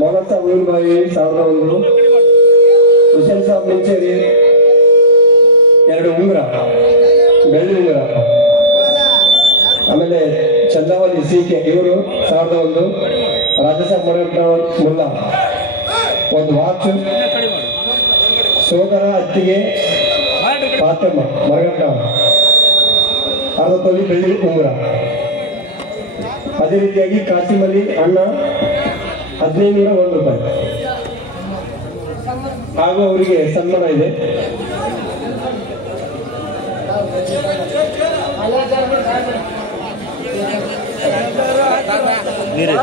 ಮೊಹಮ್ಮದ್ ಸಾಬ್ ನೂರ್ಬಾಯಿ 1001, ಹುಸೇನ್ ಸಾಬ್ ಮಿಂಚೇರಿ 2 ಉಂಗುರ, ಬೆಳ್ಳಿ ಉಂಗುರ. ಆಮೇಲೆ ಚಂದಾವಲಿ ಸಿಕೆ ಇವರು 1001, ರಾಜಸಾಬ್ ಮುಲ್ಲಾ 1 ವಾಚ್, ಸೋದರ ಅತ್ತಿಗೆ ಫಾತಮ್ಮ ಮರಗಟ್ಟ 1/2 ತೊಲಿ ಬೆಳ್ಳಿ ಉಂಗುರ. ಅದೇ ರೀತಿಯಾಗಿ ಕಾಸಿಮ್ ಅಲಿ ಅಣ್ಣ 1501 ರೂಪಾಯಿ ಹಾಗೂ ಅವರಿಗೆ ಸನ್ಮಾನ ಇದೆ. ನೀರು